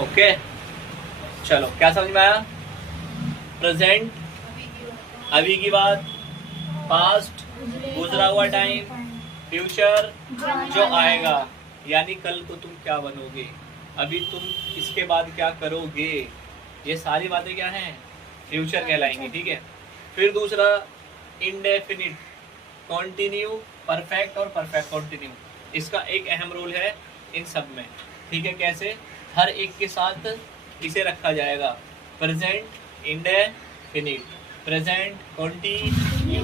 Okay, चलो क्या समझ में आया? प्रेजेंट अभी की बात, पास्ट गुजरा हुआ टाइम, फ्यूचर जो आएगा यानी कल को तुम क्या बनोगे, अभी तुम इसके बाद क्या करोगे, ये सारी बातें क्या हैं? फ्यूचर कहलाएंगी। ठीक है। फिर दूसरा इंडेफिनिट, कॉन्टिन्यू, परफेक्ट और परफेक्ट कॉन्टिन्यू, इसका एक अहम रोल है इन सब में। ठीक है। कैसे? हर एक के साथ इसे रखा जाएगा, present indefinite, present continue,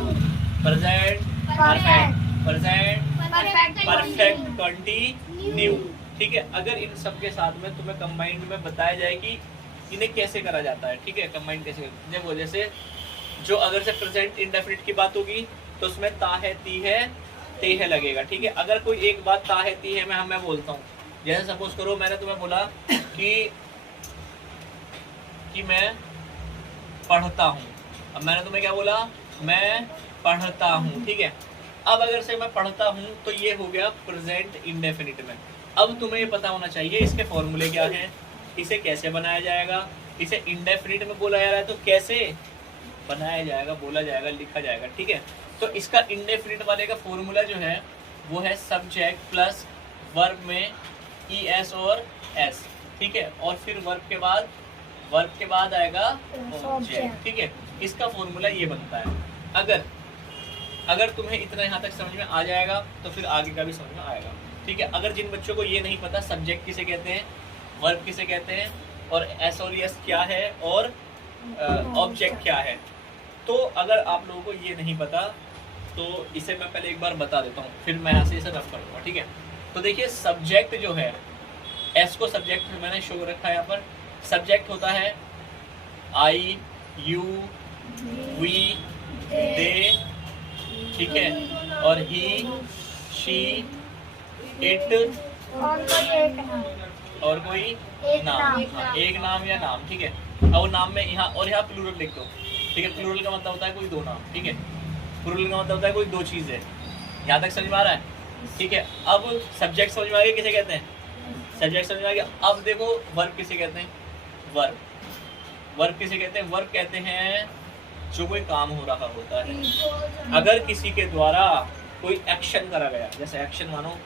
present perfect, present perfect continue. ठीक है। अगर इन सब के साथ में तुम्हें कंबाइंड में बताया जाए कि इन्हें कैसे करा जाता है, ठीक है, कंबाइंड कैसे, देखो जैसे जो अगर से प्रेजेंट इंडेफिनिट की बात होगी तो उसमें ता है, ती है, ते है लगेगा। ठीक है। अगर कोई एक बात ता है, ती है मैं बोलता हूँ, जैसे सपोज करो मैंने तुम्हें बोला कि मैं पढ़ता हूँ। अब मैंने तुम्हें क्या बोला? मैं पढ़ता हूँ। ठीक है। अब अगर से मैं पढ़ता हूँ तो ये हो गया प्रेजेंट इंडेफिनिट में। अब तुम्हें ये पता होना चाहिए इसके फॉर्मूले क्या हैं, इसे कैसे बनाया जाएगा, इसे इंडेफिनिट में बोला जा रहा है तो कैसे बनाया जाएगा, बोला जाएगा, लिखा जाएगा। ठीक है। तो इसका इंडेफिनिट वाले का फॉर्मूला जो है वो है सब्जेक्ट प्लस वर्ब में ई एस और एस। ठीक है। और फिर वर्ब के बाद आएगा ऑब्जेक्ट। ठीक है। इसका फॉर्मूला ये बनता है। अगर तुम्हें इतना यहाँ तक समझ में आ जाएगा तो फिर आगे का भी समझ में आएगा। ठीक है। अगर जिन बच्चों को ये नहीं पता सब्जेक्ट किसे कहते हैं, वर्ब किसे कहते हैं, और एस और एस क्या है और ऑब्जेक्ट क्या है, तो अगर आप लोगों को ये नहीं पता तो इसे मैं पहले एक बार बता देता हूँ, फिर मैं यहाँ से इसे रफ करूँगा। ठीक है। तो देखिए सब्जेक्ट जो है, एस को सब्जेक्ट मैंने शो रखा है यहाँ पर। सब्जेक्ट होता है आई, यू, वी, दे, ठीक है, और ही, शी, इट, और कोई नाम, एक नाम या नाम। ठीक है। अब नाम में यहाँ और यहाँ प्लूरल लिख दो। ठीक है। प्लूरल का मतलब होता है कोई दो नाम। ठीक है। प्लूरल का मतलब होता है कोई दो चीजें। यहाँ तक समझ में आ रहा है? ठीक है। अब सब्जेक्ट समझ में आ गया किसे कहते हैं, सब्जेक्ट समझ में आ गया। अब देखो वर्ब किसे कहते हैं, वर्ब किसे कहते हैं? वर्ब कहते हैं जो कोई काम हो रहा होता है, अगर किसी के द्वारा कोई एक्शन करा गया, जैसे एक्शन मानो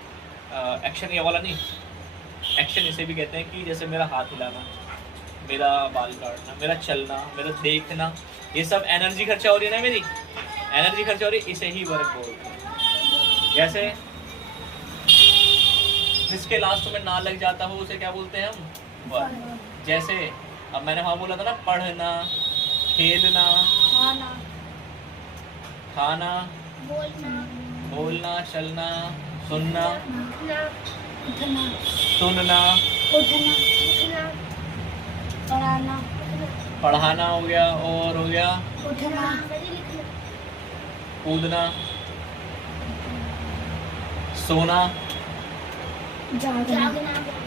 एक्शन ये वाला नहीं, एक्शन इसे भी कहते हैं कि जैसे मेरा हाथ हिलाना, मेरा बाल काटना, मेरा चलना, मेरा देखना, ये सब एनर्जी खर्चा हो रही है ना, मेरी एनर्जी खर्चा हो रही है, इसे ही वर्ब बोलते हैं। जैसे जिसके लास्ट में ना लग जाता हो उसे क्या बोलते हैं हम? वर्ब। जैसे अब मैंने वहां बोला था ना, पढ़ना, खेलना, खाना, बोलना, चलना, सुनना, पढ़ाना हो गया, और हो गया कूदना, सोना,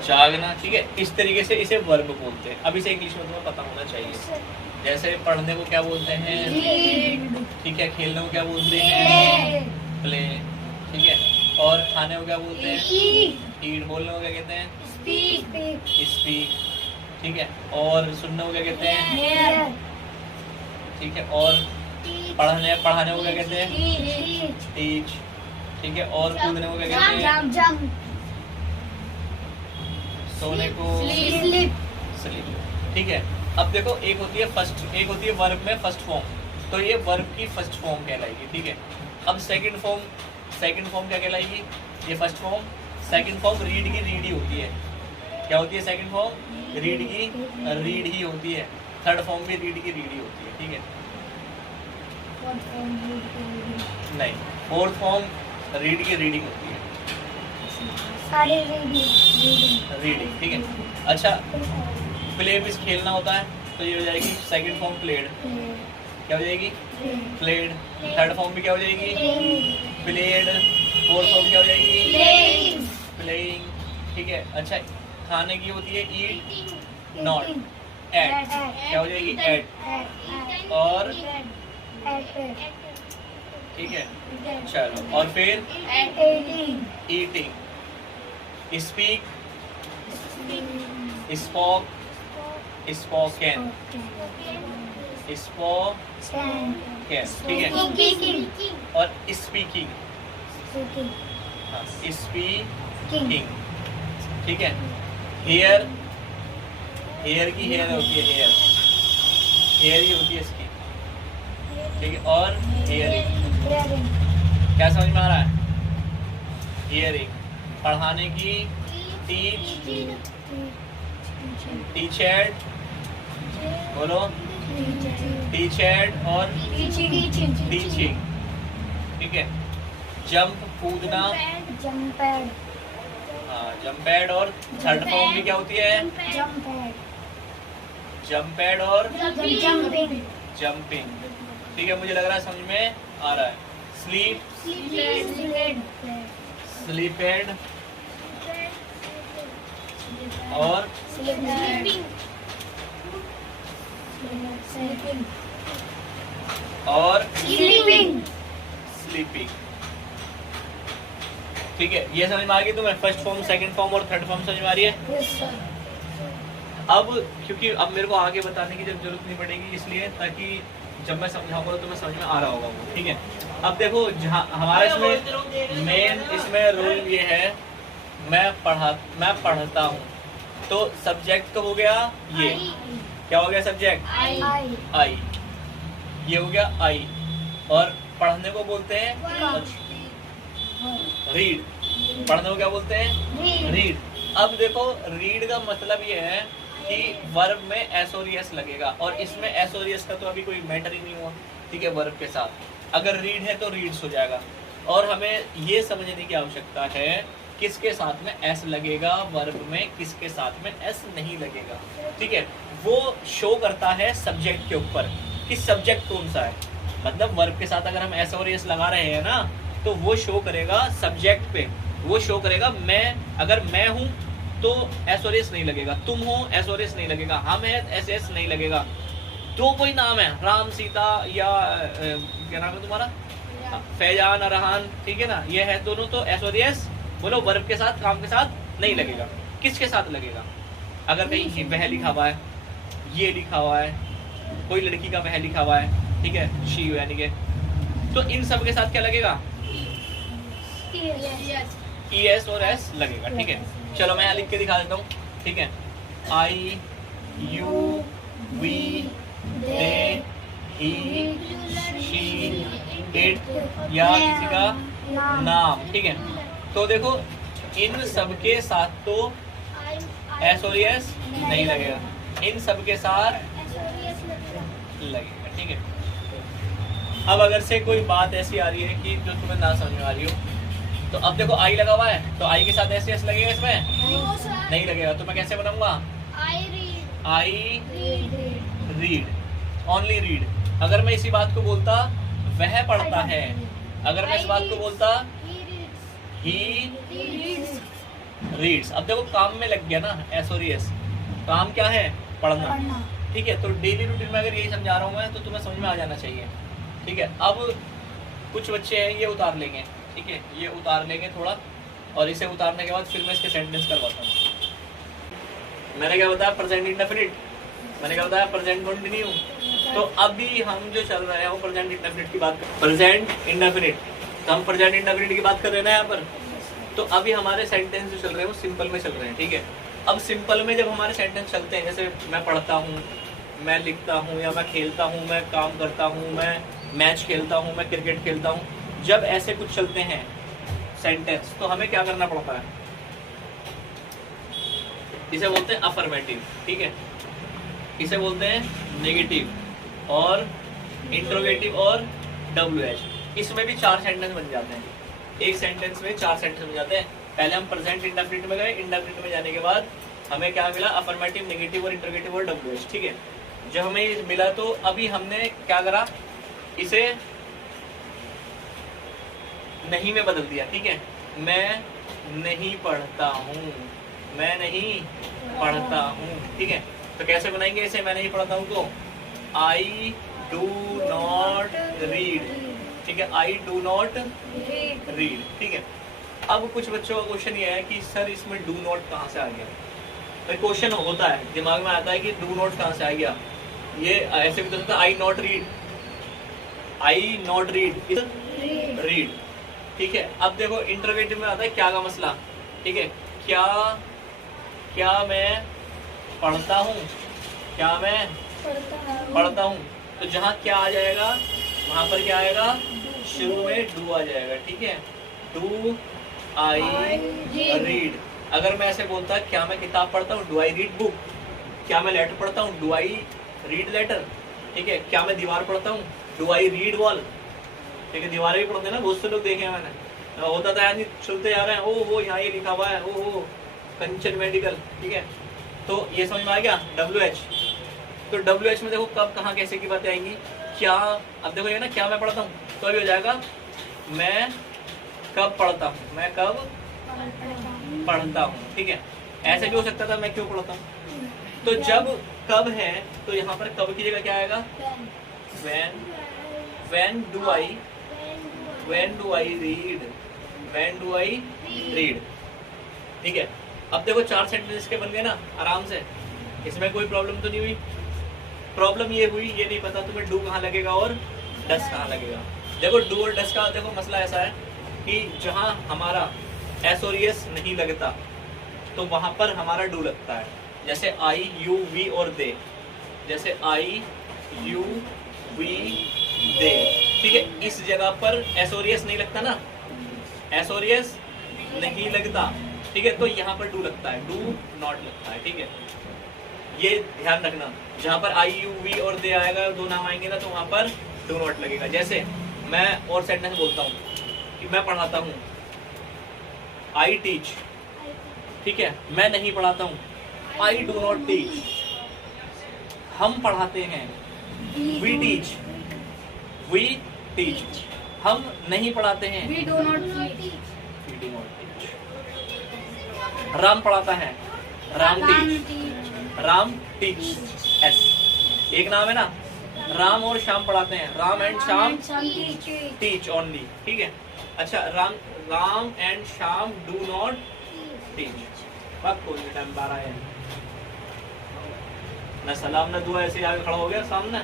जागना। ठीक है। इस तरीके से इसे वर्ब बोलते हैं। अब इसे इंग्लिश में तुम्हें पता होना चाहिए। जैसे पढ़ने को क्या बोलते हैं? ठीक है। खेलने को क्या बोलते हैं? प्ले। ठीक है। और खाने को क्या बोलते हैं? ईट। बोलने को क्या कहते हैं? स्पीक। ठीक है। और सुनने को क्या कहते हैं? ठीक है। और पढ़ाने को क्या कहते हैं? टीच। ठीक है। और कूदने को क्या कहते हैं? सोने को स्लीप। ठीक है। अब देखो एक होती है वर्ब में फर्स्ट फॉर्म, तो ये वर्ब की फर्स्ट फॉर्म कहलाएगी। ठीक है। अब सेकंड फॉर्म क्या कहलाएगी? ये first form. Second form read की रीड ही होती है। क्या होती है सेकंड फॉर्म? रीड की रीड ही होती है। थर्ड फॉर्म भी रीड की रीड ही होती है। ठीक है। नहीं, फोर्थ फॉर्म रीड की रीडिंग होती है, सारी रीडिंग। ठीक है। अच्छा, प्ले भी खेलना होता है तो ये हो जाएगी सेकंड फॉर्म प्लेड। क्या हो जाएगी? प्लेड। थर्ड फॉर्म भी क्या हो जाएगी? प्लेड। फोर्थ फॉर्म क्या हो जाएगी? प्लेइंग। ठीक है। अच्छा, खाने की होती है ईट, नॉट एट। क्या हो जाएगी? एट। और ठीक है। चलो, और फिर eating. Speak, spoke, spoken, spoken, ठीक है। और स्पीकिंग, स्पीकिंग, ठीक है। हेयर, हेयर की हेयर होती है, हेयर, हेयर ही होती है इसकी, ठीक है। और हेयरिंग, क्या समझ में आ रहा है? हियरिंग, पढ़ाने की, टीच, टीचर, बोलो, टीचर और टीचिंग, ठीक है। जंप, कूदना, हाँ जंपैड। और थर्ड फॉर्म भी क्या होती है? जंपैड और जंपिंग, ठीक है। मुझे लग रहा है समझ में आ रहा है। स्लीप, स्लीपेड और स्लीपिंग, ठीक है। ये समझ में आ गई तुम्हें? फर्स्ट फॉर्म, सेकंड फॉर्म और थर्ड फॉर्म समझ में आ रही है? अब क्योंकि अब मेरे को आगे बताने की जरूरत नहीं पड़ेगी, इसलिए ताकि जब मैं समझाऊंगा तो मैं समझ में आ रहा होगा, ठीक है। अब देखो जहाँ हमारा इसमें मेन इसमें रोल ये है, मैं पढ़ता हूँ, तो सब्जेक्ट तो हो गया ये, क्या हो गया सब्जेक्ट? आई, ये हो गया आई। और पढ़ने को बोलते हैं रीड, पढ़ने को क्या बोलते हैं? रीड। अब देखो रीड का मतलब ये है कि वर्ब में एस और एस लगेगा, और इसमें एस और एस का तो अभी कोई मैटर ही नहीं हुआ, ठीक है। वर्ब के साथ अगर रीड है तो रीड्स हो जाएगा। और हमें ये समझने की आवश्यकता है किसके साथ में एस लगेगा वर्ब में, किसके साथ में एस नहीं लगेगा, ठीक है। वो शो करता है सब्जेक्ट के ऊपर कि सब्जेक्ट कौन सा है। मतलब वर्ब के साथ अगर हम एस और एस लगा रहे हैं ना, तो वो शो करेगा सब्जेक्ट पे, वो शो करेगा मैं, अगर मैं हूं तो एस और एस नहीं लगेगा, तुम हो एस और एस नहीं लगेगा, हम है एस एस नहीं लगेगा। तो कोई नाम है राम, सीता या क्या नाम है तुम्हारा, फैजान, अरहान, ठीक है ना, ये है दोनों, तो एस और एस बोलो वर्ब के साथ, काम के साथ नहीं लगेगा। किसके साथ लगेगा? अगर कहीं वह लिखा हुआ है, ये लिखा हुआ है, कोई लड़की का वह लिखा हुआ है, ठीक है, शी यानी के, तो इन सब के साथ क्या लगेगा? ई एस और एस लगेगा, ठीक है। चलो मैं यहाँ लिख के दिखा देता हूँ, ठीक है। I, you, we, they, he, she, it, या किसी का नाम, ठीक है। तो देखो इन सबके साथ तो एस और एस नहीं लगेगा, इन सबके साथ लगेगा, ठीक है। अब अगर से कोई बात ऐसी आ रही है कि जो तुम्हें ना समझ में आ रही हो, तो अब देखो आई लगा हुआ है, तो आई के साथ एस एस लगेगा, इसमें नहीं लगेगा। तो मैं कैसे बनाऊंगा? I read, only read. अगर मैं इसी बात को बोलता वह पढ़ता है, अगर मैं इस बात को बोलता ही रीड्स, अब देखो काम में लग गया ना एस और एस। काम क्या है? पढ़ना, ठीक है। तो डेली रूटीन में अगर यही समझा रहा हूँ मैं, तो तुम्हें समझ में आ जाना चाहिए, ठीक है। अब कुछ बच्चे हैं ये उतार लेंगे, ठीक है, ये उतार लेंगे थोड़ा, और इसे उतारने के बाद फिर मैं इसके सेंटेंस करवाता हूँ। मैंने क्या बताया? प्रेजेंट इंडेफिनिट, मैंने क्या बताया? Present continue. तो अभी हम जो चल रहे हैं वो प्रेजेंट इंडेफिनिट की बात कर, प्रेजेंट इंडेफिनिट, तो हम प्रेजेंट इंडेफिनिट की बात कर रहे हैं ना यहाँ पर। तो अभी हमारे सेंटेंस जो चल रहे हैं वो सिंपल में चल रहे हैं, ठीक है। अब सिंपल में जब हमारे सेंटेंस चलते हैं, जैसे मैं पढ़ता हूँ, मैं लिखता हूँ, या मैं खेलता हूँ, मैं काम करता हूँ, मैं मैच खेलता हूँ, मैं क्रिकेट खेलता हूँ, जब ऐसे कुछ चलते हैं सेंटेंस, तो हमें क्या करना पड़ता है? इसे बोलते हैं अफर्मेटिव, ठीक है, इसे बोलते हैं नेगेटिव और इंट्रोगेटिव और WH। इसमें भी 4 सेंटेंस बन जाते हैं, एक सेंटेंस में 4 सेंटेंस बन जाते हैं। पहले हम प्रेजेंट इंडेफिनिट में गए, इंडेफिनिट में जाने के बाद हमें क्या मिला? अफर्मेटिव, नेगेटिव और इंट्रोगेटिव और WH, ठीक है। जब हमें ये मिला तो अभी हमने क्या करा? इसे नहीं में बदल दिया, ठीक है। मैं नहीं पढ़ता हूँ, मैं नहीं पढ़ता हूँ, ठीक है। तो कैसे बनाएंगे इसे? मैं नहीं पढ़ता हूँ तो आई डू नॉट रीड, ठीक है, आई डू नॉट रीड, ठीक है। अब कुछ बच्चों का क्वेश्चन ये है कि सर इसमें डू नॉट कहाँ से आ गया? क्वेश्चन होता है दिमाग में आता है कि डू नॉट कहाँ से आ गया, ये ऐसे भी तो होता है I not read, I not read is read. ठीक है, अब देखो इंटरोगेटिव में आता है क्या का मसला। ठीक है, क्या क्या मैं पढ़ता हूँ, क्या मैं पढ़ता हूँ, तो जहाँ क्या आ जाएगा वहां पर क्या आएगा, शुरू में डू आ जाएगा। ठीक है, डू आई रीड। अगर मैं ऐसे बोलता क्या मैं किताब पढ़ता हूँ, डू आई रीड बुक। क्या मैं लेटर पढ़ता हूँ, डू आई रीड लेटर। ठीक है, क्या मैं दीवार पढ़ता हूँ, डू आई रीड वॉल। ठीक है, दीवारें भी पढ़ते हैं ना, बहुत से लोग देखे हैं मैंने, होता था यानी चलते जा रहे हैं, ओ हो यहाँ ये लिखा हुआ है, ओ हो कंचन मेडिकल। ठीक है, तो ये समझ में आ गया WH। तो WH में देखो कब कहाँ कैसे की बातें आएंगी, क्या। अब देखो ये ना, क्या मैं पढ़ता हूँ तो अभी हो जाएगा मैं कब पढ़ता हूँ, मैं कब पढ़ता हूँ। ठीक है, ऐसे भी हो सकता था मैं क्यों पढ़ता हूँ। तो जब कब है तो यहाँ पर कब की जगह क्या आएगा, when do I read, when do I read। ठीक है, अब देखो 4 सेंटेंस के बन गए ना आराम से, इसमें कोई प्रॉब्लम तो नहीं हुई। प्रॉब्लम ये हुई, ये नहीं पता तुम्हें डू कहाँ लगेगा और डस कहाँ लगेगा। देखो डू और डस का देखो मसला ऐसा है कि जहाँ हमारा एस और एस नहीं लगता तो वहां पर हमारा डू लगता है। जैसे आई यू वी और दे, जैसे आई यू वी दे। ठीक है, इस जगह पर एस और एस नहीं लगता ना, एस और एस नहीं लगता। ठीक है, तो यहाँ पर डू लगता है, डू नॉट लगता है। ठीक है, ये ध्यान रखना, जहाँ पर आई यू वी और दे आएगा, दो नाम आएंगे ना, तो वहां पर डू नॉट लगेगा। जैसे मैं और सेंटेंस बोलता हूँ कि मैं पढ़ाता हूँ, आई टीच। ठीक है, मैं नहीं पढ़ाता हूँ, आई डू नॉट टीच। हम पढ़ाते हैं, वी टीच, वी टीच। हम नहीं पढ़ाते हैं, We do not teach. We do not teach. Ram पढ़ाता है, राम टीच, राम टीच। एस एक नाम है ना, राम और श्याम पढ़ाते हैं, Ram and Shyam teach only. ठीक है, अच्छा Ram and Shyam do not teach. बात कोई टाइम 12 है ना, सलाम न दुआ, ऐसे आगे खड़ा हो गया सामने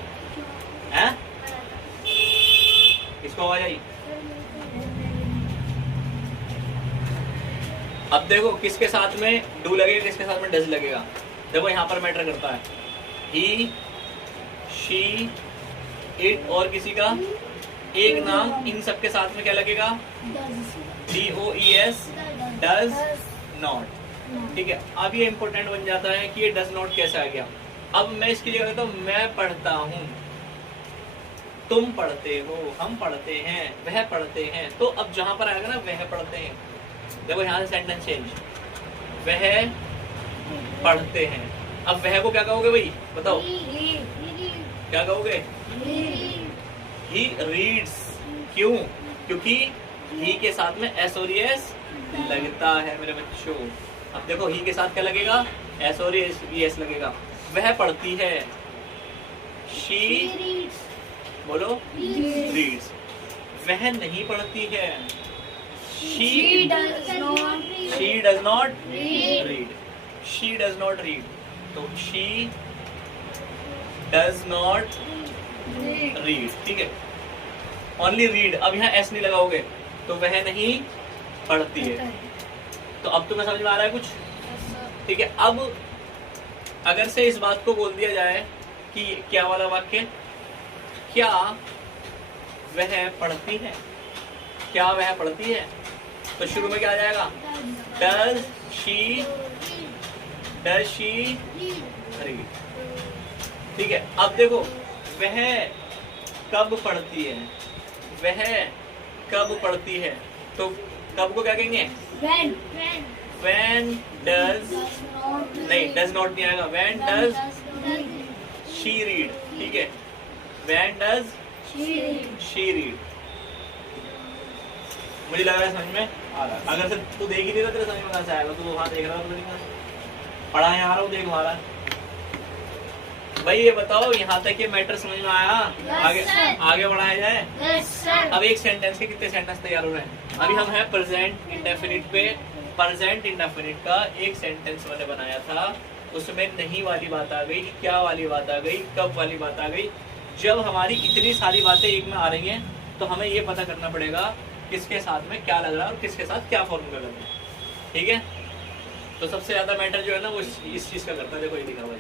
हैं, इसको आवाज आई। अब देखो किसके साथ में डू लगेगा, किसके साथ में डज लगेगा। देखो यहाँ पर मैटर करता है, ही शी इट और किसी का एक नाम, इन सब के साथ में क्या लगेगा, DOES, डज नॉट। ठीक है, अब ये इंपॉर्टेंट बन जाता है कि ये डज नॉट कैसे आ गया। अब मैं इसके लिए कहता हूँ मैं पढ़ता हूँ, तुम पढ़ते हो, हम पढ़ते हैं, वह पढ़ते हैं। तो अब जहां पर आएगा ना वह पढ़ते हैं, देखो यहाँ से सेंटेंस चेंज, वह पढ़ते हैं। अब वह को क्या कहोगे भाई, बताओ क्या कहोगे, ही रीड्स। क्यों, क्योंकि ही के साथ में एस और एस लगता है मेरे बच्चों। अब देखो ही के साथ क्या लगेगा, एस और एस लगेगा। वह पढ़ती है, शी बोलो रीड्स। वह नहीं पढ़ती है, she does not read, she does not read. तो शी डज नॉट रीड। ठीक है, ओनली रीड। अब यहाँ एस नहीं लगाओगे तो वह नहीं पढ़ती है। तो अब तुम्हें समझ में आ रहा है कुछ। ठीक है, अब अगर से इस बात को बोल दिया जाए कि क्या वाला वाक्य, क्या वह पढ़ती है, क्या वह पढ़ती है, तो शुरू में क्या आ जाएगा, डज शी रीड। ठीक है, अब देखो वह कब पढ़ती है, वह कब पढ़ती है, तो कब को क्या कहेंगे, when does नहीं, does not नहीं आएगा, when does she read। ठीक है, when does she read। मुझे लग रहा है समझ में आ रहा है। अगर से तू देख ही नहीं रहा तेरे समझ में कहाँ से आएगा, तू वहाँ देख रहा था, पढ़ा है आ रहा हूँ, देख हमारा भाई। ये बताओ यहाँ तक ये मैटर समझ में आया, आगे बढ़ाया जाए। अब एक सेंटेंस के कितने सेंटेंस तैयार हो रहे हैं। अभी हम हैं प्रेजेंट इंडेफिनिट पे प्रेजेंट इंडेफिनिट का एक सेंटेंस मैंने बनाया था, उसमें नहीं वाली बात आ गई, क्या वाली बात आ गई, कब वाली बात आ गई। जब हमारी इतनी सारी बातें एक में आ रही हैं तो हमें ये पता करना पड़ेगा किसके साथ में क्या लग रहा है और किसके साथ क्या फॉर्मूला लग रहा है। ठीक है, तो सबसे ज्यादा मैटर जो है ना वो इस चीज का करता है। देखो ये लिखा हुआ है,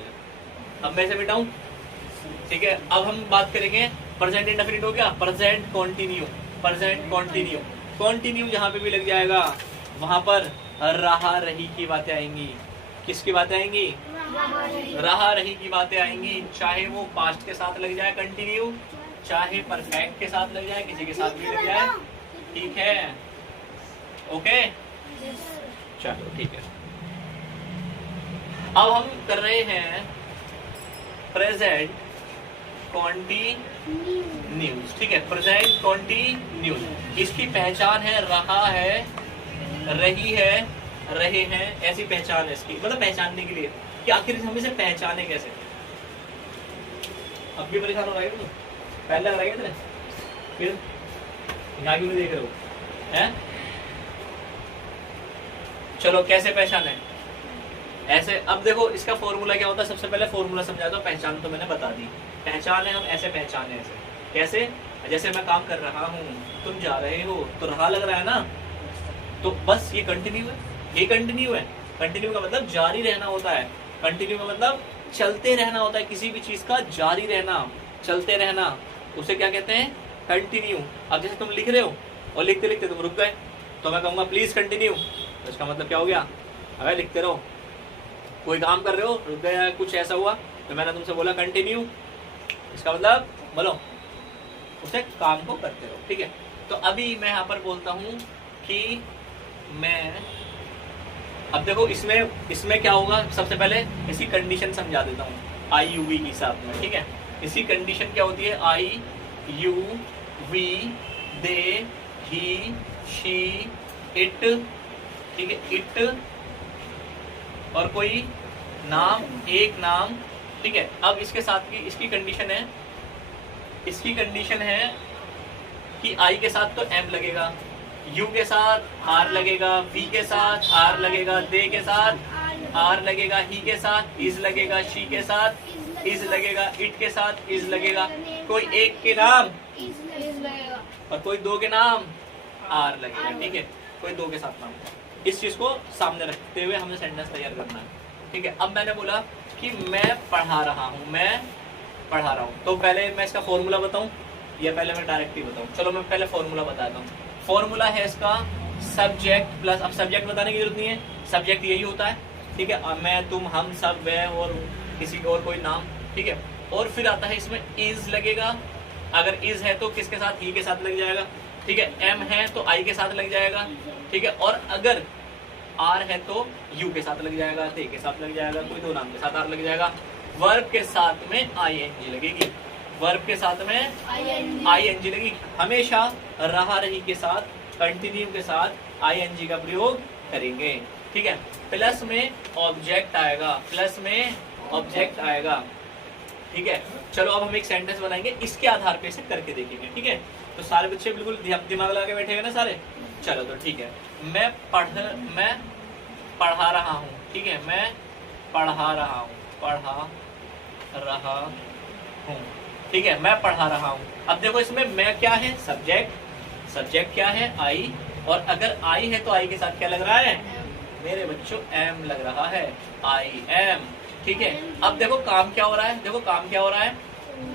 अब मैं इसे मिटाऊं। ठीक है, अब हम बात करेंगे प्रेजेंट इंडेफिनिट हो गया, present continue. Present continue, continue जहां पे भी लग जाएगा वहां पर रहा रही की बातें आएंगी। किसकी बातें आएंगी? रहा रही की बातें आएंगी। चाहे वो पास्ट के साथ लग जाए कंटिन्यू, चाहे परफेक्ट के साथ लग जाए, किसी के साथ भी लग जाए। ठीक है, ओके, चलो ठीक है। अब हम कर रहे हैं प्रेजेंट कॉन्टिन्यूस। ठीक है, प्रेजेंट कॉन्टिन्यूस, इसकी पहचान है रहा है, रही है, रहे हैं, ऐसी पहचान है इसकी। मतलब पहचानने के लिए कि आखिर हम इसे पहचाने कैसे। अब भी परेशान हो रहा है तो पहले लग रहा है तेरे, फिर यहाँ क्यों नहीं देख रहे हो हैं? चलो कैसे पहचाने ऐसे। अब देखो इसका फॉर्मूला क्या होता है, सबसे पहले फॉर्मूला समझा दो। पहचान तो मैंने बता दी, पहचान है हम ऐसे पहचाने ऐसे। कैसे? जैसे मैं काम कर रहा हूँ, तुम जा रहे हो, तो रहा लग रहा है ना, तो बस ये कंटिन्यू है, ये कंटिन्यू है। कंटिन्यू का मतलब जारी रहना होता है। कंटिन्यू का मतलब चलते रहना होता है, किसी भी चीज का जारी रहना, चलते रहना, उसे क्या कहते हैं? कंटिन्यू। अब जैसे तुम लिख रहे हो और लिखते लिखते तुम रुक गए, तो मैं कहूंगा प्लीज कंटिन्यू, तो इसका मतलब क्या हो गया? अगर लिखते रहो, कोई काम कर रहे हो, रुक गया, कुछ ऐसा हुआ, तो मैंने तुमसे बोला कंटिन्यू, इसका मतलब बोलो उसे काम को करते रहो। ठीक है, तो अभी मैं यहाँ पर बोलता हूँ कि मैं, अब देखो इसमें क्या होगा, सबसे पहले इसकी कंडीशन समझा देता हूँ आई यू वी के हिसाब में। ठीक है, इसकी कंडीशन क्या होती है? I you we, they, he, she, it. ठीक है, इट और कोई नाम, एक नाम। ठीक है, अब इसके साथ की इसकी कंडीशन है, इसकी कंडीशन है कि आई के साथ तो एम लगेगा, यू के साथ आर लगेगा, वी के साथ आर लगेगा, दे के साथ आर लगेगा, ही के साथ इज लगेगा, शी के साथ इज लगेगा, इट के साथ इज लगेगा, कोई एक के नाम और कोई दो के नाम आर लगेगा। ठीक है, कोई दो के साथ नाम। इस चीज को सामने रखते हुए हमें सेंटेंस तैयार करना है। ठीक है, अब मैंने बोला कि मैं पढ़ा रहा हूँ, मैं पढ़ा रहा हूँ, तो पहले मैं इसका फॉर्मूला बताऊं या पहले मैं डायरेक्ट ही बताऊं? चलो मैं पहले फॉर्मूला बताता हूँ। फॉर्मूला है इसका सब्जेक्ट प्लस, अब सब्जेक्ट बताने की जरूरत नहीं है, सब्जेक्ट यही होता है। ठीक है, मैं, तुम, हम, सब, वह और किसी और कोई नाम। ठीक है, और फिर आता है इसमें इज लगेगा। अगर इज है तो किसके साथ? ही के साथ लग जाएगा। ठीक है, एम है तो आई के साथ लग जाएगा। ठीक है, और अगर आर है तो यू के साथ लग जाएगा, ते के साथ लग जाएगा, कोई दो नाम के साथ आर लग जाएगा। वर्ब के साथ में आई एन जी लगेगी, वर्ब के साथ में आई एन जी लगेगी। हमेशा रहा रही के साथ, कंटिन्यू के साथ आई एन जी का प्रयोग करेंगे। ठीक है, प्लस में ऑब्जेक्ट आएगा, प्लस में ऑब्जेक्ट आएगा। ठीक है, चलो अब हम एक सेंटेंस बनाएंगे, इसके आधार पे इसे करके देखेंगे। ठीक है, तो सारे बच्चे बिल्कुल दिमाग लगा के बैठे ना सारे। चलो तो ठीक है, मैं पढ़ा रहा हूँ। ठीक है, मैं पढ़ा रहा हूँ, पढ़ा रहा हूँ। ठीक है, मैं पढ़ा रहा हूँ। अब देखो इसमें मैं क्या है? सब्जेक्ट। सब्जेक्ट क्या है? आई। और अगर आई है तो आई के साथ क्या लग रहा है मेरे बच्चों? एम लग रहा है, आई एम। ठीक है, अब देखो काम क्या हो रहा है, देखो काम क्या हो रहा है?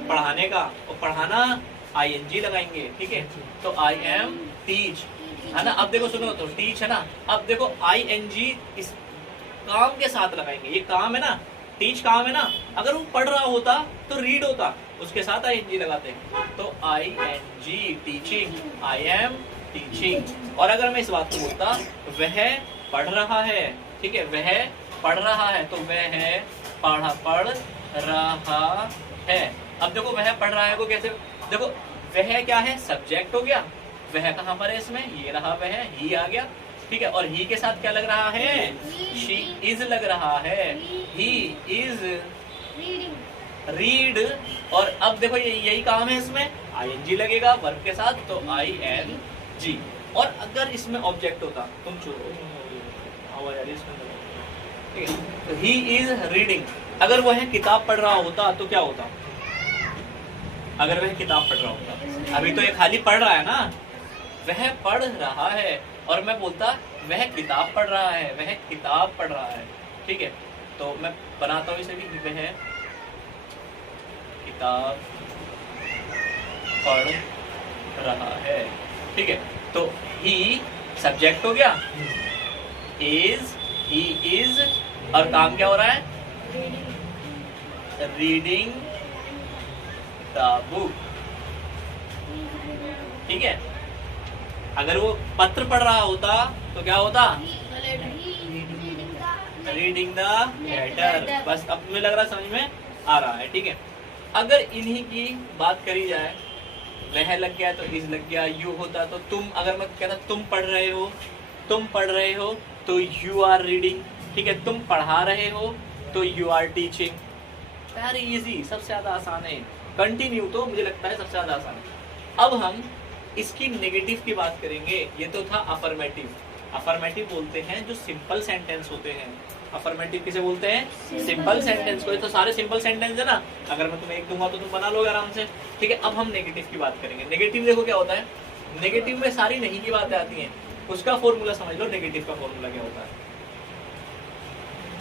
पढ़ाने का, और पढ़ाना आई एन जी लगाएंगे। ठीक है, तो आई एम टीच, है ना। अब देखो सुनो, तो टीच है ना। अब देखो आई एन जी इस काम के साथ लगाएंगे, ये काम है ना, टीच काम है ना। अगर वो पढ़ रहा होता तो रीड होता, उसके साथ आई एन जी लगाते हैं, तो I N G teaching, I am teaching. और अगर मैं इस बात को बोलता वह पढ़ रहा है, ठीक है, वह पढ़ रहा है, तो वह पढ़ रहा है। अब देखो वह पढ़ रहा है को कैसे, देखो वह क्या है? सब्जेक्ट हो गया, वह कहाँ पर है इसमें? ये रहा वह, ही आ गया। ठीक है, और ही के साथ क्या लग रहा है? शी इज लग रहा है, ही इज रीड। और अब देखो यही काम है, इसमें आई एन जी लगेगा वर्ब के साथ, तो आई एन जी। और अगर इसमें ऑब्जेक्ट होता, तुम चुनो, आवाज आ रही है इसमें, ठीक है। तो ही इज रीडिंग, अगर वह किताब पढ़ रहा होता तो क्या होता? अगर वह किताब पढ़ रहा होता, अभी तो ये खाली पढ़ रहा है ना, वह पढ़ रहा है, और मैं बोलता वह किताब पढ़ रहा है, वह किताब पढ़ रहा है, ठीक है। तो मैं बनाता हूँ इसे भी, वह किताब पढ़ रहा है, ठीक है। तो ही सब्जेक्ट हो गया, इज, ही इज, और काम क्या हो रहा है? रीडिंग द बुक, ठीक है। अगर वो पत्र पढ़ रहा होता तो क्या होता? Reading the letter. बस अब मुझे लग रहा समझ में आ रहा है, ठीक है। अगर इन्हीं की बात करी जाए, वह लग गया तो इज लग गया, यू होता तो तुम, अगर मैं कहता तुम पढ़ रहे हो, तुम पढ़ रहे हो तो यू आर रीडिंग, ठीक है। तुम पढ़ा रहे हो तो you are teaching. Very easy, सबसे ज्यादा आसान है। कंटिन्यू तो मुझे लगता है सबसे ज्यादा आसान है। अब हम इसकी नेगेटिव की बात करेंगे। ये तो था अफर्मेटिव। अफर्मेटिव बोलते हैं जो सिंपल सेंटेंस होते हैं। अफर्मेटिव किसे बोलते हैं? सिंपल सेंटेंस को। ये तो सारे सिंपल सेंटेंस है ना, अगर मैं तुम्हें एक दूंगा तो तुम बना लोगे आराम से, ठीक है। अब हम नेगेटिव की बात करेंगे। नेगेटिव देखो क्या होता है, नेगेटिव में सारी नहीं की बातें आती हैं। उसका फॉर्मूला समझ लो, नेगेटिव का फॉर्मूला क्या होता है?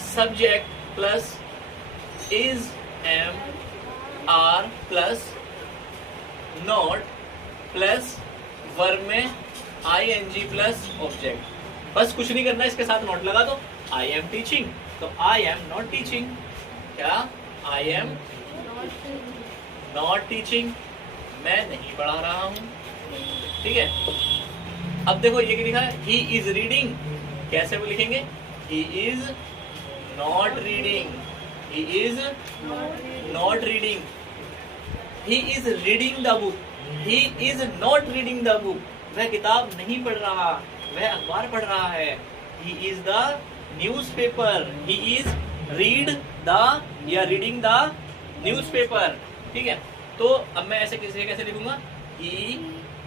Subject plus is, am, are plus not plus verb में ing प्लस ऑब्जेक्ट। बस कुछ नहीं करना, इसके साथ नॉट लगा दो। आई एम टीचिंग, तो आई एम नॉट टीचिंग। क्या? आई एम नॉट टीचिंग, मैं नहीं पढ़ा रहा हूं, ठीक है। अब देखो ये क्या लिखा है, ही इज रीडिंग। कैसे वो लिखेंगे? He is not reading, he is not reading, he is reading the book, he is not reading the book. वह किताब नहीं पढ़ रहा, वह अखबार पढ़ रहा है। He is the newspaper, he is read the या रीडिंग द न्यूज़पेपर, ठीक है। तो अब मैं ऐसे कैसे लिखूंगा? He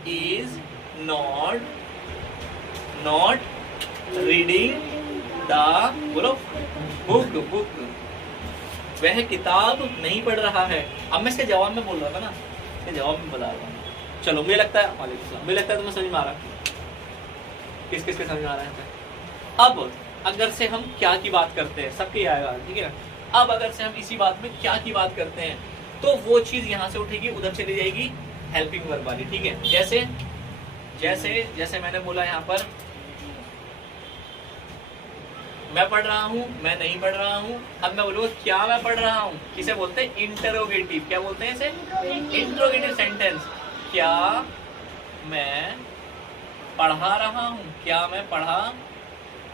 is not reading the, बोलो, बुक। वह किताब नहीं पढ़ रहा है। अब मैं इसके जवाब में बोल रहा था ना, इसके जवाब में बता रहा हूँ। चलो, मुझे लगता है तुम्हें समझ में आ रहा है। किस समझ में आ रहा है? अब अगर से हम क्या की बात करते हैं, सबके आएगा, ठीक है। अब अगर से हम इसी बात में क्या की बात करते हैं, तो वो चीज यहाँ से उठेगी, उधर चली जाएगी हेल्पिंग वर्ब वाली, ठीक है। जैसे मैंने बोला यहाँ पर, मैं पढ़ रहा हूँ, मैं नहीं पढ़ रहा हूँ। अब मैं बोलूँगा क्या मैं पढ़ रहा हूँ, किसे बोलते हैं? इंटरोगेटिव। क्या बोलते हैं इसे? Interrogative sentence. क्या मैं पढ़ा रहा हूँ, क्या मैं पढ़ा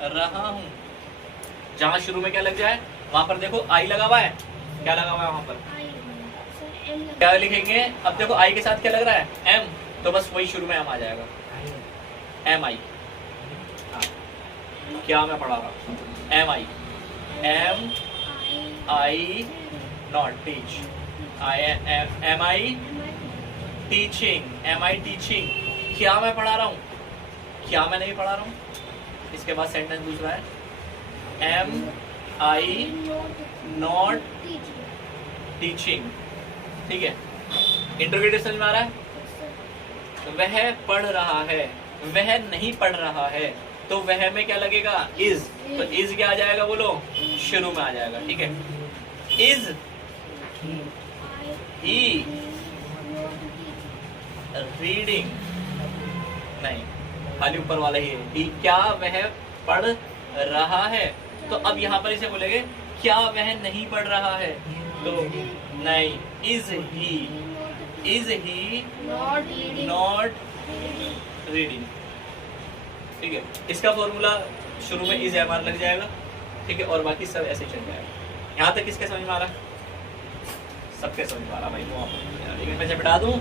रहा हूँ। जहां शुरू में क्या लग जाए, वहां पर देखो आई लगा हुआ है। क्या लगा हुआ है वहां पर? क्या लिखेंगे? अब देखो आई के साथ क्या लग रहा है? एम, तो बस वही शुरू में एम आ जाएगा, एम आई। क्या मैं पढ़ा रहा हूँ, am I, am I not teach, am I teaching, am I teaching. क्या मैं पढ़ा रहा हूँ, क्या मैं नहीं पढ़ा रहा हूँ। इसके बाद सेंटेंस दूसरा है, एम आई नॉट टीचिंग, ठीक है। इंटरोगेटिव समझ में आ रहा है? वह पढ़ रहा है, वह नहीं पढ़ रहा है, तो वह में क्या लगेगा? इज। तो इज क्या आ जाएगा, बोलो? शुरू में आ जाएगा, ठीक है। इज ही रीडिंग, नहीं, खाली ऊपर वाला ही है। क्या वह पढ़ रहा है, तो अब यहाँ पर इसे बोलेंगे क्या वह नहीं पढ़ रहा है, तो नहीं, इज ही नॉट रीडिंग, ठीक है। इसका फॉर्मूला शुरू में इज एम आर लग जाएगा, ठीक है, और बाकी सब ऐसे चल जाएगा। यहाँ तक किसके समझ में आ रहा है? सबके समझ में आ रहा भाई। वो लेकिन मैं बता दूं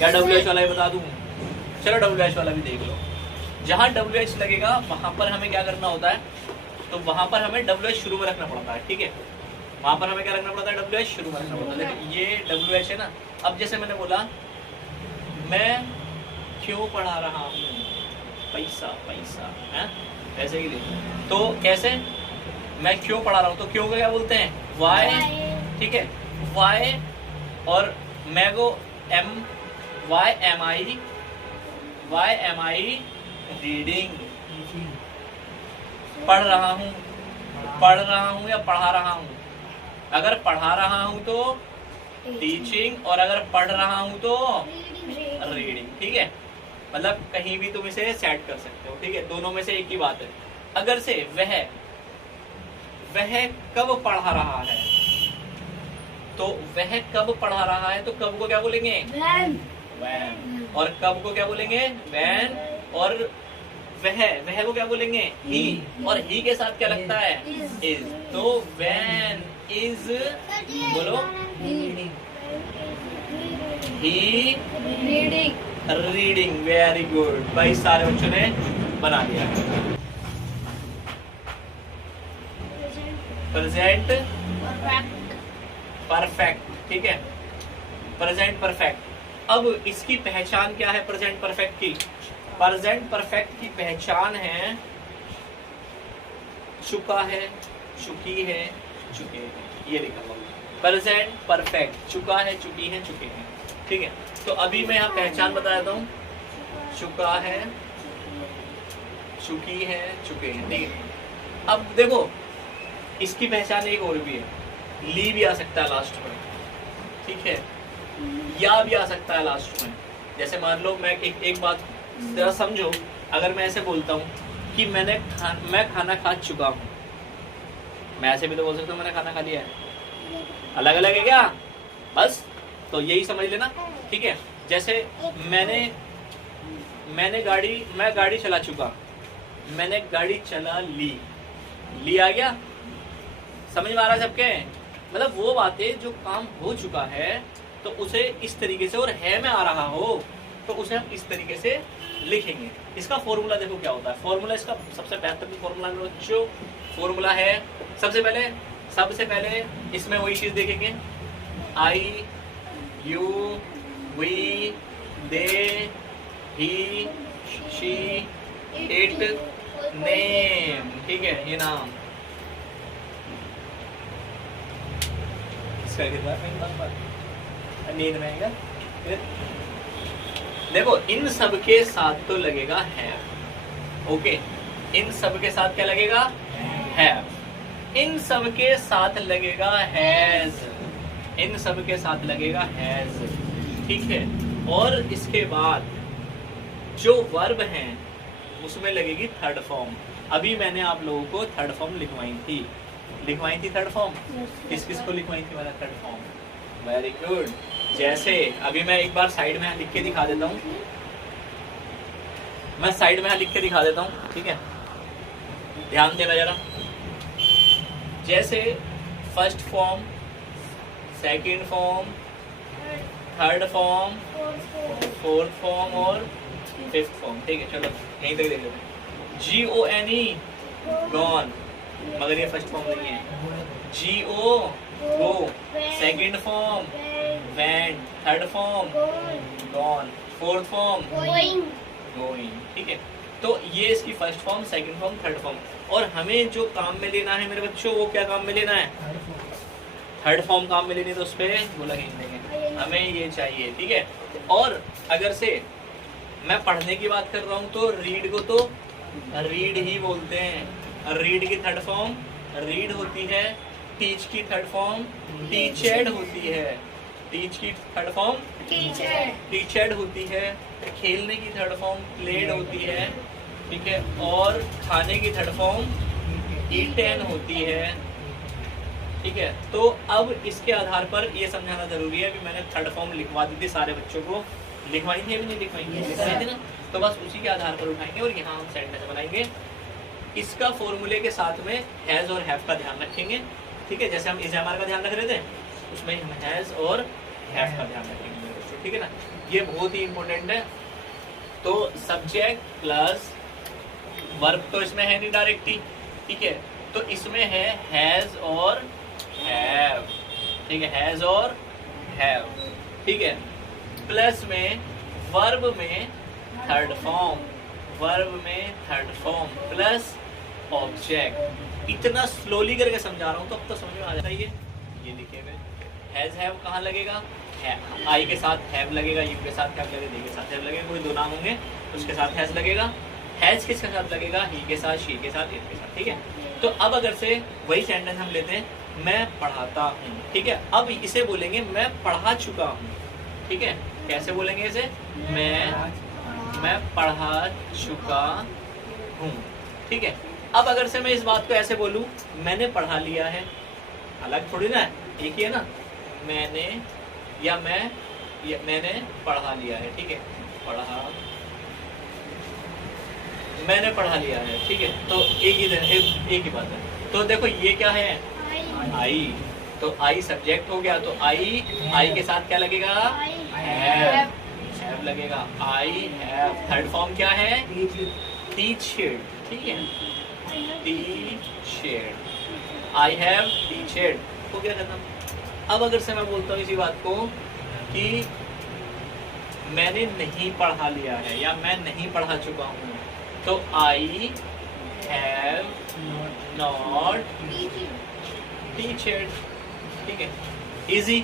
या WH वाला ही बता दूं? चलो WH वाला भी देख लो। जहाँ WH लगेगा वहां पर हमें क्या करना होता है, तो वहां पर हमें WH शुरू में रखना पड़ता है, ठीक है। वहां पर हमें क्या रखना पड़ता है? WH शुरू में रखना पड़ता है। देखो ये WH है ना। अब जैसे मैंने बोला, मैं क्यों पढ़ा रहा हूँ, पैसा है, ऐसे ही लिख। तो कैसे, मैं क्यों पढ़ा रहा हूँ तो क्यों को क्या बोलते हैं, वाई, ठीक है, वाई, और मैं को am, why am I reading, पढ़ रहा हूँ या पढ़ा रहा हूँ। अगर पढ़ा रहा हूँ तो टीचिंग, और अगर पढ़ रहा हूँ तो रीडिंग, ठीक है। मतलब कहीं भी तुम इसे सेट कर सकते हो, ठीक है, दोनों में से एक ही बात है। अगर से वह कब पढ़ा रहा है, तो वह कब पढ़ा रहा है तो कब को क्या बोलेंगे, when, और कब को क्या बोलेंगे, when, और वह को क्या बोलेंगे, he, और he के साथ क्या लगता है, is, तो when is, बोलो, he रीडिंग, वेरी गुड भाई, सारे बच्चों ने बना लिया। प्रेजेंट परफेक्ट, ठीक है, प्रेजेंट परफेक्ट। अब इसकी पहचान क्या है प्रेजेंट परफेक्ट की, प्रेजेंट परफेक्ट की पहचान है चुका है, चुकी है, चुके हैं, ये लिखा हुआ प्रेजेंट परफेक्ट, चुका है, चुकी है, चुके हैं, ठीक है। तो अभी मैं यहाँ पहचान बता देता हूँ, चुका है, चुकी है, चुके हैं, ठीक है। अब देखो इसकी पहचान एक और भी है, ली भी आ सकता है लास्ट में, ठीक है, या भी आ सकता है लास्ट में। जैसे मान लो मैं एक बात जरा समझो, अगर मैं ऐसे बोलता हूँ कि मैं खाना खा चुका हूँ, मैं ऐसे भी तो बोल सकता हूँ मैंने खाना खा लिया है, अलग अलग है क्या, बस तो यही समझ लेना, ठीक है। जैसे मैं गाड़ी चला चुका, मैंने गाड़ी चला ली आ गया, समझ में आ रहा है सबके। मतलब वो बातें जो काम हो चुका है तो उसे इस तरीके से, और है में आ रहा हो तो उसे हम इस तरीके से लिखेंगे। इसका फॉर्मूला देखो क्या होता है, फॉर्मूला इसका सबसे बेहतरीन फॉर्मूला जो फॉर्मूला है, सबसे पहले इसमें वही चीज देखेंगे, I, you, we, they, he, she, it, name, ठीक है, ये नाम। इसका नींद में आएगा। देखो इन सब के साथ तो लगेगा है, ओके, इन सब के साथ क्या लगेगा, है, इन सब के साथ लगेगा हैज, इन सब के साथ लगेगा हैज, ठीक है। और इसके बाद जो वर्ब हैं उसमें लगेगी थर्ड फॉर्म। अभी मैंने आप लोगों को थर्ड फॉर्म लिखवाई थी थर्ड फॉर्म, किस किस को लिखवाई थी मैंने थर्ड फॉर्म, वेरी गुड। जैसे अभी मैं एक बार साइड में लिख के दिखा देता हूँ, मैं साइड में लिख के दिखा देता हूँ, ठीक है, ध्यान देना जरा। जैसे first form, second form, third form, fourth form और फिफ्थ फॉर्म, ठीक है। चलो यहीं तक देख लेते हैं। GONE गॉन, मगर ये फर्स्ट फॉर्म नहीं है। GO go, second form went, third form gone, fourth form going, ठीक है। तो ये इसकी first form, second form, third form. और हमें जो काम में लेना है मेरे बच्चों, वो क्या काम में लेना है, थर्ड फॉर्म काम में लेनी, तो उस पर बोला देंगे हमें ये चाहिए, ठीक है। और अगर से मैं पढ़ने की बात कर रहा हूँ तो रीड को तो रीड ही बोलते हैं। रीड की थर्ड फॉर्म रीड होती है, टीच की थर्ड फॉर्म टीचेड होती है, टीच की थर्ड फॉर्म टीचेड होती है, खेलने की थर्ड फॉर्म प्लेड होती है, ठीक है, और खाने की थर्ड फॉर्म ईटेन होती है, ठीक है। तो अब इसके आधार पर ये समझाना जरूरी है, अभी मैंने थर्ड फॉर्म लिखवा दी थी सारे बच्चों को, लिखवाई थी अभी नहीं लिखवाई थी ना, तो बस उसी के आधार पर उठाएंगे और यहाँ हम सेंटेंस बनाएंगे। इसका फॉर्मूले के साथ में हैज और हैव का ध्यान रखेंगे, ठीक है। जैसे हम इज एम आर का ध्यान रख रहे थे, उसमें हम हैज और हैव का ध्यान रखेंगे, ठीक है ना। ये बहुत ही इंपॉर्टेंट है। तो सब्जेक्ट प्लस वर्ब तो इसमें है नहीं डायरेक्टली, ठीक है, तो इसमें है हैज और हैव, ठीक है, हैज और हैव, ठीक है। प्लस में वर्ब में थर्ड फॉर्म, वर्ब में थर्ड फॉर्म, प्लस ऑब्जेक्ट। इतना स्लोली करके समझा रहा हूँ तो अब तो समझ में आ जाता है। ये लिखे हुए हैज हैव कहाँ लगेगा, आई के साथ हैव लगेगा, यू के साथ हैव लगेगा, डी के साथ हैव लगेगा, कोई दो नाम होंगे उसके साथ हैज लगेगा। हैज किसके साथ लगेगा, ही के साथ, शी के साथ, इट के साथ, ठीक है। तो अब अगर से वही सेंटेंस हम लेते हैं, मैं पढ़ाता हूँ, ठीक है। अब इसे बोलेंगे मैं पढ़ा चुका हूँ, ठीक है। कैसे बोलेंगे इसे, मैं पढ़ा चुका हूँ, ठीक है। अब अगर से मैं इस बात को ऐसे बोलूँ, मैंने पढ़ा लिया है, अलग थोड़ी ना है, एक ही है ना, मैंने या मैंने पढ़ा लिया है, ठीक है। मैंने पढ़ा लिया है, ठीक है। तो एक ही बात है। तो देखो ये क्या है, आई। तो आई सब्जेक्ट हो गया, तो आई के साथ क्या लगेगा, हैव लगेगा। I have. थर्ड फॉर्म क्या है, टीचर, ठीक है। टीचर, आई हैव टीचर, हो गया खत्म। अब अगर से मैं बोलता हूँ इसी बात को कि मैंने नहीं पढ़ा लिया है या मैं नहीं पढ़ा चुका हूँ, तो आई हैव नॉट टीचर, ठीक है। इजी।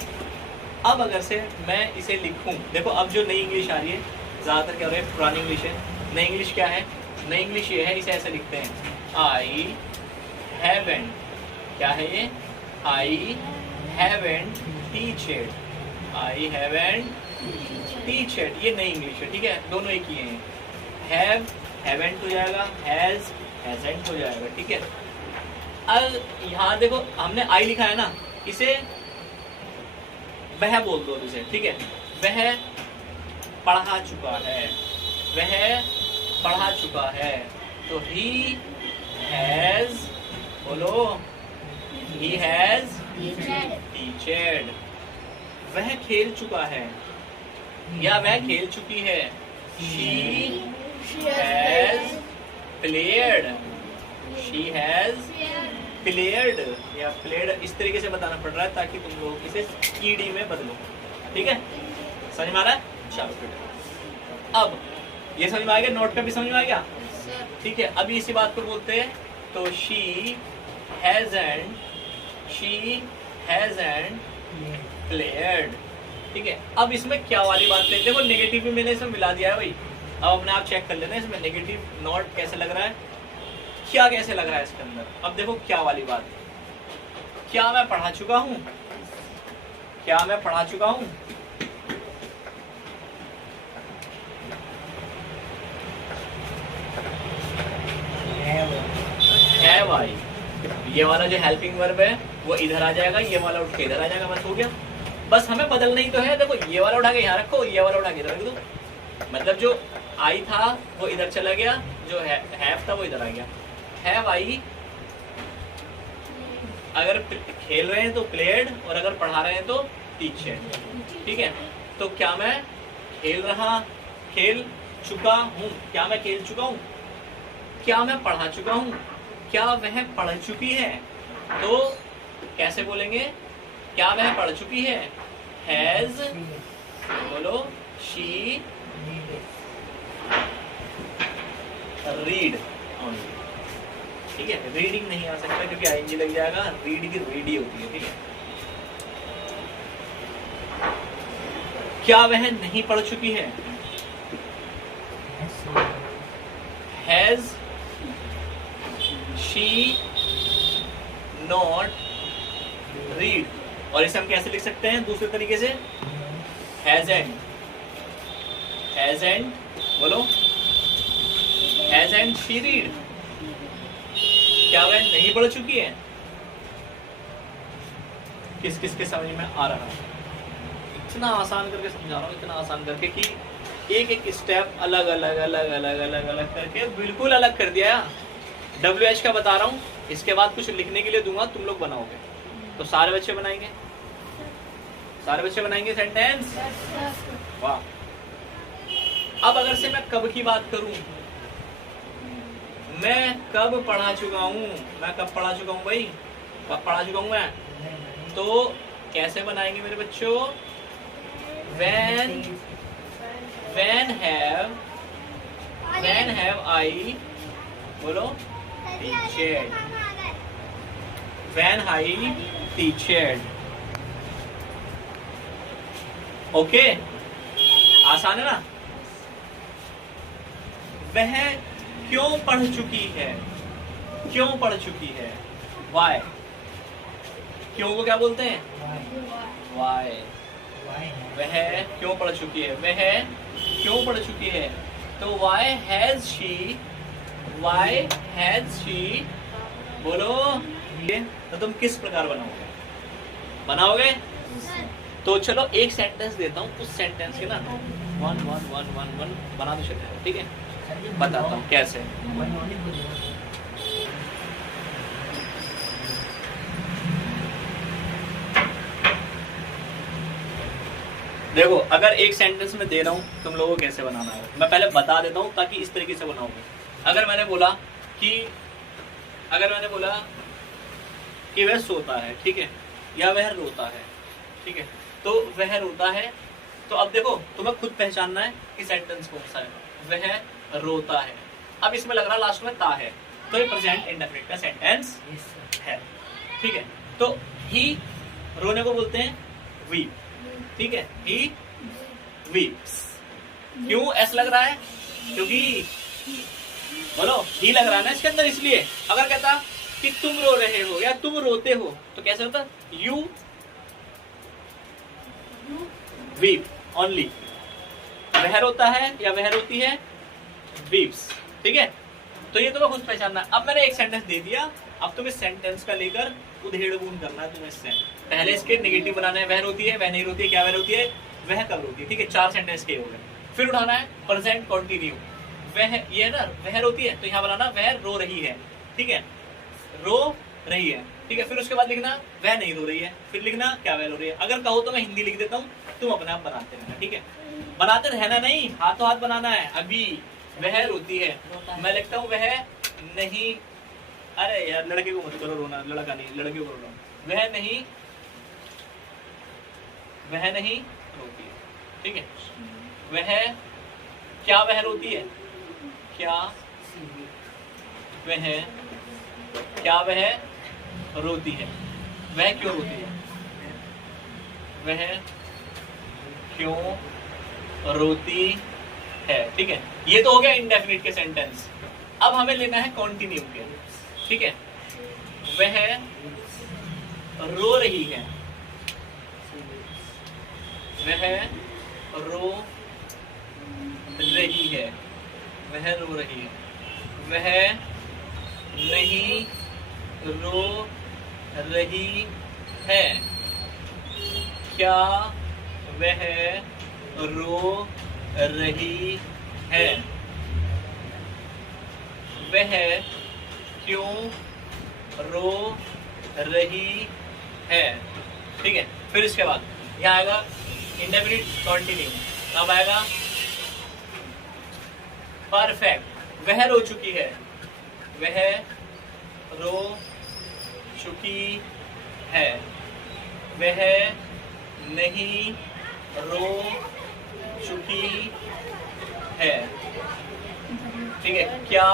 अब अगर से मैं इसे लिखूं, देखो अब जो नई इंग्लिश आ रही है, ज़्यादातर क्या हो रहा है, पुरानी इंग्लिश है। नई इंग्लिश क्या है, नई इंग्लिश ये है, इसे ऐसे लिखते हैं, आई हैवंट, क्या है ये, I haven't teacher, I haven't teacher, ये नई इंग्लिश है, ठीक है। दोनों एक ही हैं। हैव हैवंट हो जाएगा, हैज हैजंट हो जाएगा, ठीक है। अब यहाँ देखो हमने आई लिखा है ना, इसे वह बोल दो इसे, ठीक है। वह पढ़ा चुका है, वह पढ़ा चुका है, तो ही हैज, बोलो, ही हैज टीचर्ड। वह खेल चुका है या वह खेल चुकी है, शी हैज प्लेयर्ड, शी हैज प्लेयर्ड या प्लेयर्ड, इस तरीके से बताना पड़ रहा है ताकि तुम लोग इसे ईडी में बदलो, ठीक है। समझ में आ रहा है, चलो फिर अब ये समझ में आ गया, नोट पे भी समझ में आ गया, ठीक है। अभी इसी बात को बोलते हैं, तो शी हैजंट प्लेयर्ड, ठीक है। अब इसमें क्या वाली बात है, देखो नेगेटिव भी मैंने इसमें मिला दिया है भाई। अब अपने आप चेक कर लेना इसमें नेगेटिव नॉट कैसे लग रहा है, क्या कैसे लग रहा है इसके अंदर। अब देखो क्या वाली बात, क्या मैं पढ़ा चुका हूं, क्या मैं पढ़ा चुका हूं, है भाई। ये वाला जो हेल्पिंग वर्ब है वो इधर आ जाएगा, ये वाला उठ के इधर आ जाएगा, बस हो गया। बस हमें बदलना ही तो है। देखो ये वाला उठा के यहाँ रखो, ये वाला उठा के इधर रख दो, मतलब जो आई था वो इधर चला गया, जो हैव था वो इधर आ गया। हैव आई, अगर खेल रहे हैं तो प्लेड, और अगर पढ़ा रहे हैं तो टीचर, ठीक है। तो क्या मैं खेल चुका हूँ, क्या मैं खेल चुका हूँ, क्या मैं पढ़ा चुका हूँ, क्या वह पढ़ चुकी है। तो कैसे बोलेंगे, क्या वह पढ़ चुकी है, हैज, बोलो, शी रीड, ठीक है। रीडिंग नहीं आ सकता क्योंकि आईएनजी लग जाएगा, रीड की रीडी होती है, ठीक है। क्या वह नहीं पढ़ चुकी है, हैज शी नॉट रीड। और इसे हम कैसे लिख सकते हैं दूसरे तरीके से, हैजंट, बोलो, हैजंट शी रीड, क्या वह नहीं पढ़ चुकी है। किस किस के समझ में आ रहा है, इतना आसान करके समझा रहा हूँ, इतना आसान करके कि एक एक स्टेप अलग अलग करके बिल्कुल अलग कर दिया। WH का बता रहा हूँ, इसके बाद कुछ लिखने के लिए दूंगा, तुम लोग बनाओगे। तो सारे बच्चे बनाएंगे, सारे बच्चे बनाएंगे सेंटेंस, वाह। अब अगर से मैं कब की बात करूं, मैं कब पढ़ा चुका हूं, मैं कब पढ़ा चुका हूं भाई, कब पढ़ा चुका हूं मैं, तो कैसे बनाएंगे मेरे बच्चों, when have I, बोलो, teached. When I teached. Okay, आसान है ना। वह क्यों पढ़ चुकी है, क्यों पढ़ चुकी है, वाई। क्यों को क्या बोलते हैं, वाई। वह क्यों पढ़ चुकी है, वह क्यों पढ़ चुकी है, तो why has she, why has she. बोलो ये तो तुम किस प्रकार बनाओगे, बनाओगे। तो चलो एक सेंटेंस देता हूँ, उस सेंटेंस के ना 1 1 1 1 1 बना दो सकते हैं, ठीक है। बताता हूँ कैसे। देखो अगर एक सेंटेंस में दे रहा हूँ तुम लोगों को कैसे बनाना है, मैं पहले बता देता हूँ ताकि इस तरीके से बनाओगे। अगर मैंने बोला कि वह सोता है, ठीक है, या वह रोता है, ठीक है, तो वह रोता है। तो अब देखो तुम्हें खुद पहचानना है कि सेंटेंस कौन सा है। वह रोता है, अब इसमें लग रहा लास्ट में ता है, तो ये प्रेजेंट इंडेफिनिट का सेंटेंस है, ठीक है। तो ही रोने को बोलते हैं वीप, ठीक है, ही वीप्स। क्यों ऐसा लग रहा है, क्योंकि बोलो ही लग रहा है ना इसके अंदर, इसलिए। अगर कहता कि तुम रो रहे हो या तुम रोते हो तो कैसे होता, यू वीप ओनली। वह रोता है या वह रोती है, वीप्स, ठीक है। तो ये तुम्हें खुद पहचानना है। अब मैंने एक सेंटेंस दे दिया, अब तुम इस सेंटेंस का लेकर उधेड़-बुन करना है तुम्हें इससे। पहले इसके नेगेटिव बनाना है, वह रोती है, वह नहीं रोती है, क्या वह रोती है, वह कब रोती है, ठीक है। 4 सेंटेंस के हो गए। फिर उठाना है प्रेजेंट कंटिन्यू। वह ये है ना, वह रोती है, तो यहाँ बनाना वह रो रही है, ठीक है, रो रही है, ठीक है। फिर उसके बाद लिखना वह नहीं रो रही है, फिर लिखना क्या वह रो रही है। अगर कहो तो मैं हिंदी लिख देता हूँ, तुम अपने आप बनाते रहना, ठीक है। बनाते रहना नहीं, हाथों हाथ बनाना है। अभी वह रोती है, मैं लिखता हूँ वह नहीं, अरे यार लड़के को मत करो रोना, लड़का नहीं, लड़के को रोना। वह नहीं रोती है, ठीक है। क्या वह रोती है, क्या वह रोती है, वह क्यों रोती है, वह क्यों रोती है, ठीक है। ये तो हो गया इंडेफिनिट के सेंटेंस। अब हमें लेना है कॉन्टिन्यू के, ठीक है। वह रो रही है, वह रो रही है, वह रो रही है, वह नहीं रो रही है, क्या वह रो रही है, वह क्यों रो रही है, ठीक है। फिर इसके बाद यहाँ आएगा इंडेफिनिट कंटिन्यू, कब आएगा, परफेक्ट। वह रो चुकी है, वह रो चुकी है, वह नहीं रो चुकी है, ठीक है। क्या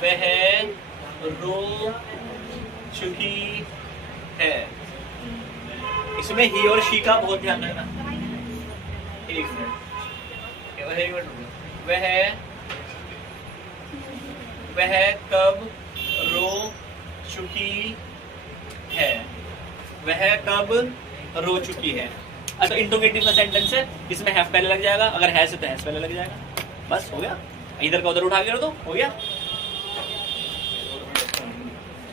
वह रो चुकी है। इसमें ही और शी का बहुत ध्यान रखना। एक मिनट, वह कब रो चुकी है, वह कब रो चुकी है। अच्छा इंट्रोगेटिव का सेंटेंस है, इसमें हैव पहले लग जाएगा, अगर है से तो हैज पहले लग जाएगा, बस हो गया। इधर का उधर उठा के रख दो, हो गया।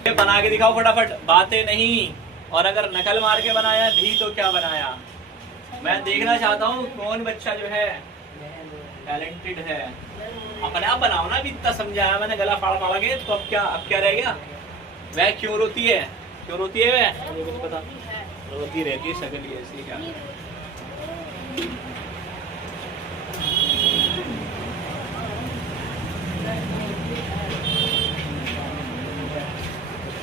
बना के दिखाओ फटाफट, बातें नहीं। और अगर नकल मार के बनाया भी तो क्या बनाया, मैं देखना चाहता हूँ कौन बच्चा जो है टैलेंटेड है। अपने आप बनाओ ना, भी इतना समझाया मैंने गला फाड़ फाड़ के, तो अब क्या रह गया। वह क्यों रोती है, क्यों रोती है वह, मुझे कुछ पता, रोती रहती है, शक्ल ही ऐसी क्या।